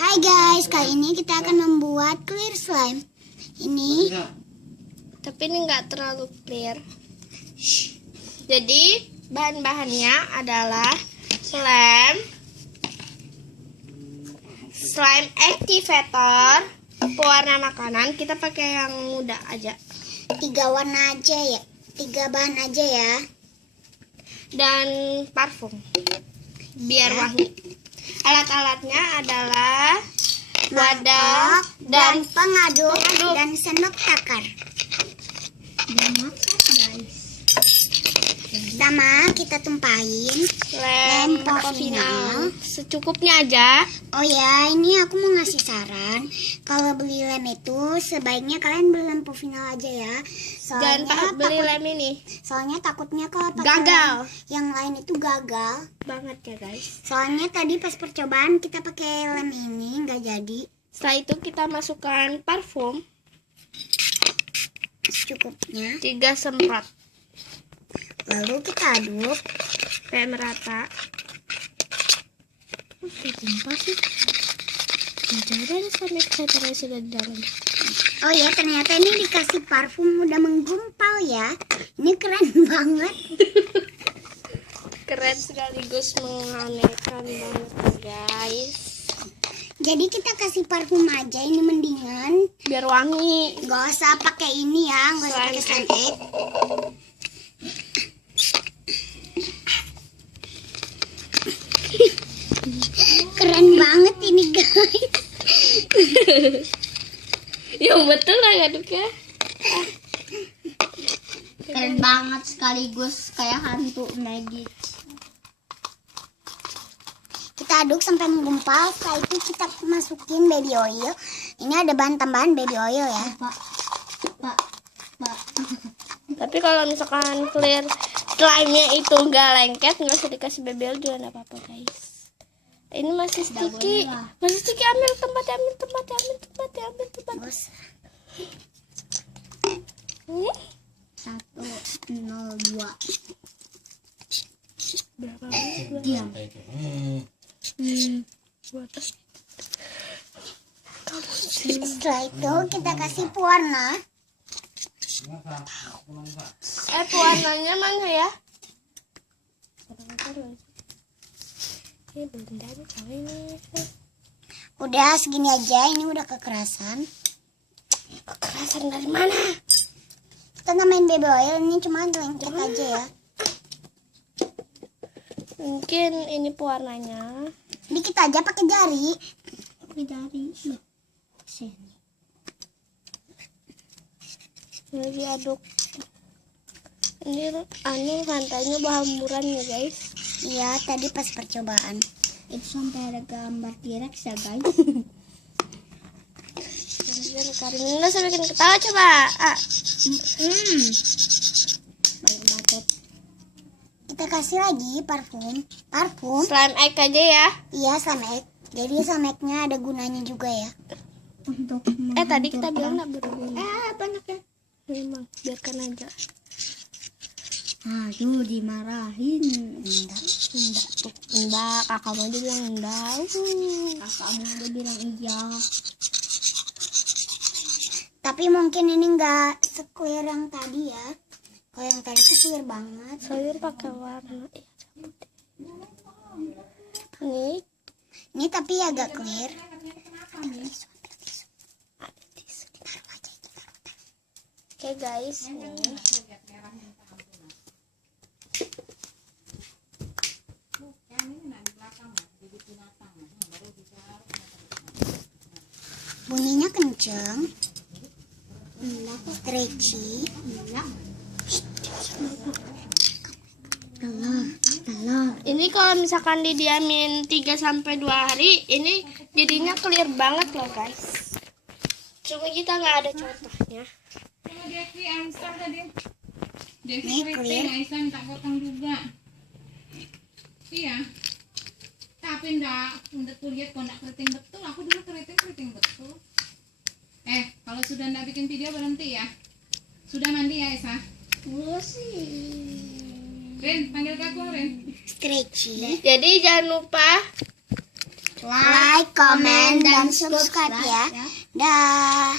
Hai guys, kali ini kita akan membuat clear slime. Ini, tapi ini nggak terlalu clear. Jadi bahan-bahannya adalah slime activator, pewarna makanan. Kita pakai yang muda aja. 3 warna aja ya, 3 bahan aja ya. Dan parfum biar wangi. Alat-alatnya adalah wadah dan pengaduk dan sendok takar. Pertama kita tumpahin lem final secukupnya aja. Oh ya, ini aku mau ngasih saran. Kalau beli lem itu sebaiknya kalian beli lem final aja ya. Jangan beli lem ini. Soalnya takutnya kalau pakai gagal. Yang lain itu gagal Banget ya guys. Soalnya tadi pas percobaan kita pakai lem ini nggak jadi. Setelah itu kita masukkan parfum secukupnya 3 semprot. Lalu kita aduk sampai merata. Tumpah sih. Jangan sampai kecocoran sudah di dalam. Oh ya, ternyata ini dikasih parfum udah menggumpal ya. Ini keren banget. Keren sekaligus menganehkan banget guys. Jadi kita kasih parfum aja, ini mendingan Biar wangi. nggak usah pakai ini ya, nggak usah pakai slime egg. Keren banget ini guys. Yang betul lah ngaduknya. Keren banget sekaligus kayak hantu magic. Kita aduk sampai menggumpal. Setelah itu kita masukin baby oil. Ini ada bahan tambahan baby oil ya. Pak. Tapi kalau misalkan clear slime-nya itu nggak lengket, nggak usah dikasih baby oil juga nggak apa-apa guys. Ini masih sticky. Masih sticky, ambil tempat. Bos. Ini 102. berapa? Diam. Setelah itu kita kasih pewarna. Pewarnanya mana ya? Udah segini aja, ini udah kekerasan. Kekerasan dari mana? Kita namain baby oil, ini cuma lengket aja ya. Mungkin ini pewarnanya. Dikit aja pakai jari. Lagi aduk. Ini lantainya berhamburan ya guys. Iya, tadi pas percobaan. Itu sampai ada gambar T-Rex ya guys. Biar Karin nggak bikin ketawa coba. Banyak banget. Kita kasih lagi parfum. Slime egg aja ya. Iya, slime egg. Jadi slime egg-nya ada gunanya juga ya. Untuk Tadi kita bilang nggak berguna. banyak ya. Memang biarkan aja. Aduh, dimarahin. Enggak, kakakmu aja bilang enggak. Kakakmu udah bilang iya. Tapi mungkin ini enggak se-clear yang tadi ya. Kalau yang tadi itu clear banget. Saya pakai warna. Ini tapi agak clear. Oke guys, nih. Bunyinya kenceng. Stretchy. Ini kalau misalkan didiamin 3-2 hari, ini jadinya clear banget loh guys. Cuma kita nggak ada contohnya. Ini clear. Aisyah minta potong juga. Iya. Tapi untuk kulihat kok keriting betul. Aku dulu keriting betul. Kalau sudah ndak bikin video berhenti ya. Sudah mandi ya Aisyah? sih. Rin, panggil kakak Rin. Stretchy. Jadi jangan lupa like, comment, dan subscribe ya. Dah.